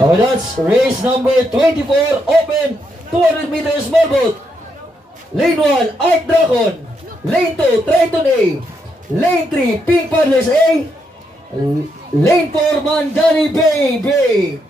Oh, that's race number 24, open 200 meters small boat. Lane 1, Art Dragon. Lane 2, Triton A. Lane 3, Pink Paddlers A. Lane 4, Mandani Bay.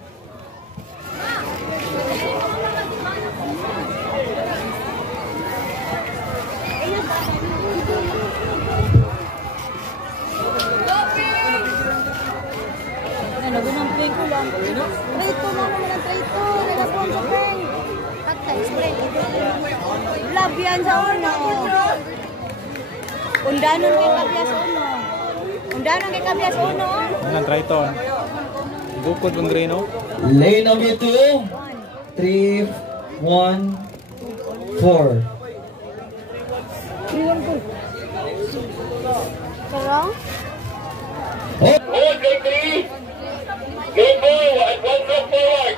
Trito na naman ang trito. Nagapon sa pen. Tatay, spray. Labian sa uno. Undanon kay kabya sa uno. Undanon kay kabya sa uno. Ang trito. Bukod ng grino. Lane number 2. 3, 1, 4. Karang? Hold lane 3. Lane 4 and 1 step forward.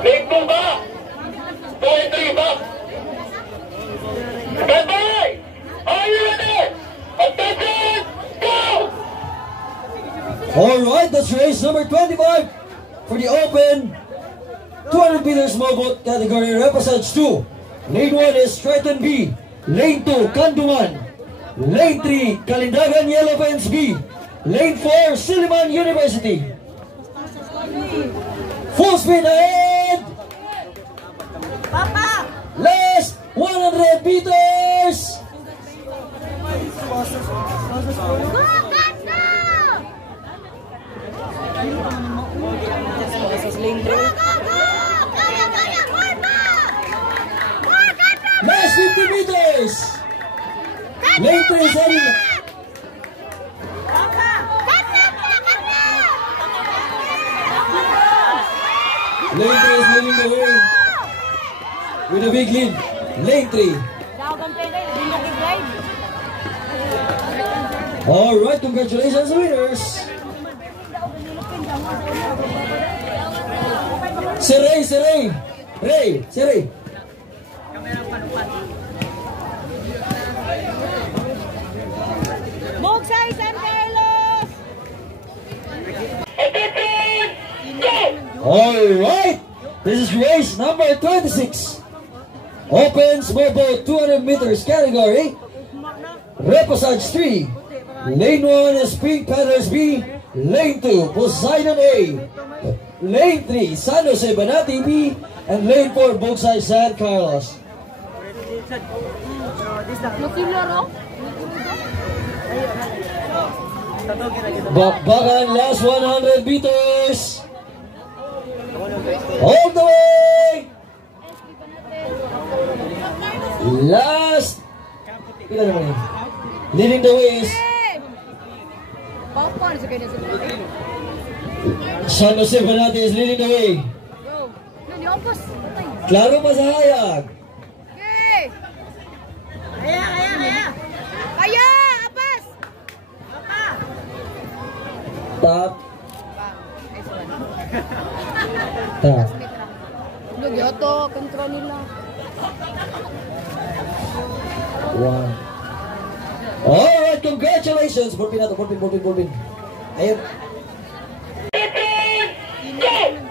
Lane 2 back. 2 and 3 back. Stand by. Are you ready? Attention, go! Alright, that's race number 25 for the open 200 meters small boat category. Represents 2. Lane 1 is Triton B. Lane 2, Kanduman. Lane 3, Kalindagan Yellow Fence B. Lane 4, Silliman University. Full speed ahead! Papa! Last 100 meters! Go, Kato! Go! Kaya! More back! More, Kato! Last 50 meters! Lane 3 is heading. Papa! Kato! Lane 3 is leading the way with a big lead. Lane 3. Alright, congratulations, winners. Si Ray. Mogsay San Carlos! Attention, go! Alright, this is race number 26. Open small boat 200 meters category. Reposage 3. Lane 1 is Pink Paddlers B. Lane 2, Poseidon A. Lane 3, San Jose Banati B. And Lane 4, Bogsay San Carlos. Bakbakan last 100 meters. All the way. Last. Leading the way is San Jose Banati is leading the way. Klaro pa sa hayag. Kaya! Apas! Tap. Ito, control nila. 1. Alright, congratulations. Bulpin. Ayun.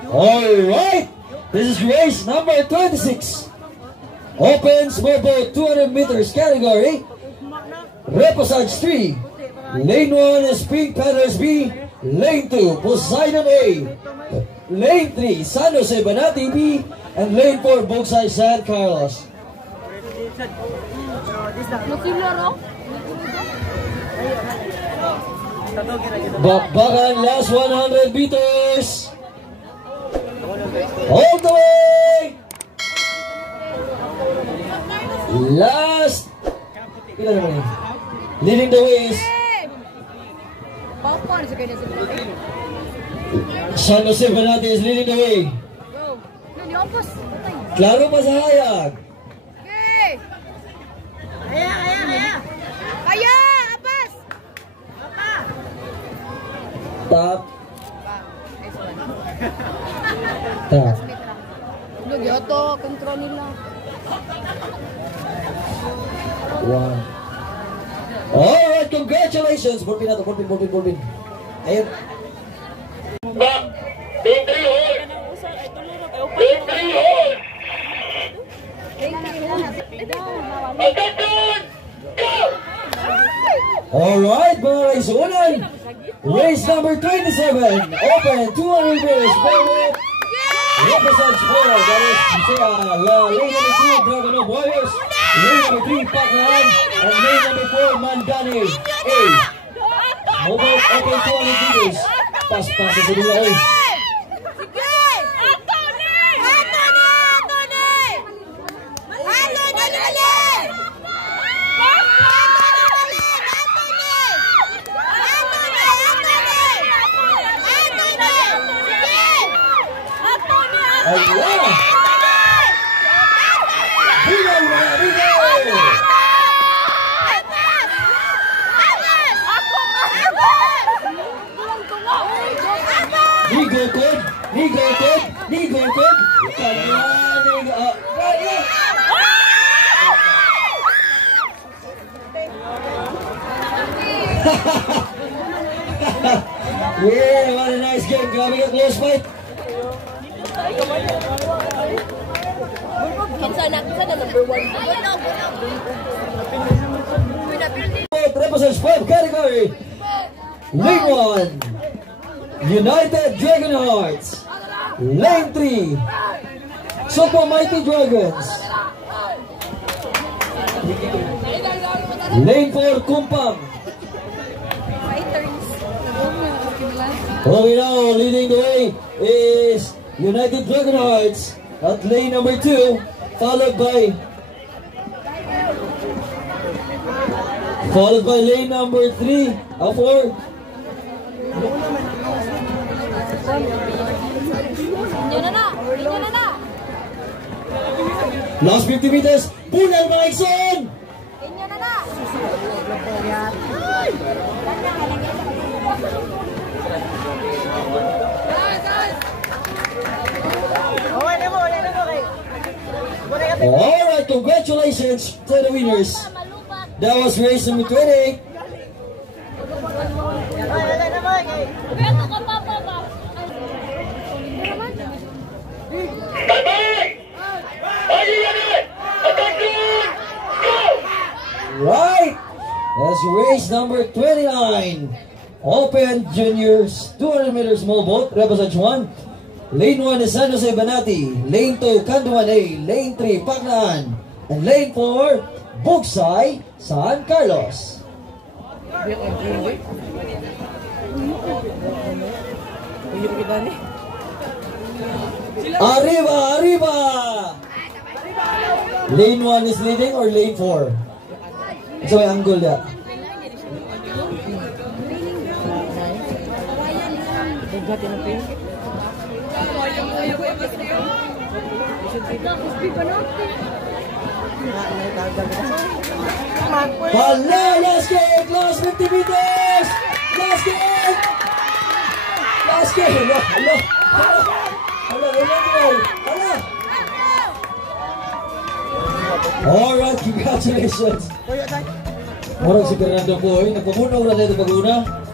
Alright, this is race number 26. Open small boat 200 meters category. Reposage 3. Lane 1 is Pink Paddlers B. Lane 2, Poseidon A. Lane 3, San Jose Banati B. And Lane 4, Bogsay San Carlos. Bakbakan last 100 meters. All the way. Last. Leading the way is San Jose Banati is leading the way. Klaro pa sa hayag. Kaya! Apas! Tap. Ito, control nila. 1. Alright, congratulations. Bulpin. Ayun. Back. Lane 3, hold. Attention! Go! Alright, mga kaisunan. Race number 27. Open 200 meters forward. Represents Florida. That is lane number 2, Dragon of Warriors. Lane number 3, Pakran. And lane number 4, Mandani. A. Mobile open 200 meters. Pas-pasa sa nila eh. Allah! Bilang mga bilang! Nigokod! Nigokod! Nigokod! Yeah, what a nice game. Grabe ka close fight. Represents 5 category. Lane 1, United Dragon Hearts. Lane 3, Super Mighty Dragons. Lane 4, Kumpang. Okay, now leading the way is United Dragon Hearts at lane number 2, followed by lane number 3, 4. Last 50 meters, bulan mga ikson! Alright, congratulations to the winners. That was race number 28. Right, that's race number 29. Open Juniors 200 meters small boat, represents 1. Lane 1 is San Jose Banati, Lane 2 Kanduan A, Lane 3 Paknaan, and Lane 4 Bugsay San Carlos. Arriba, arriba! Lane 1 is leading or Lane 4? It's may angle that. Hala, last kick, last 50 meters! Last kick! Last kick! Hala, hala, hala, hala, hala, hala. Alright, congratulations! Murag si Fernando Boy, nagpamunog na dito pag-una.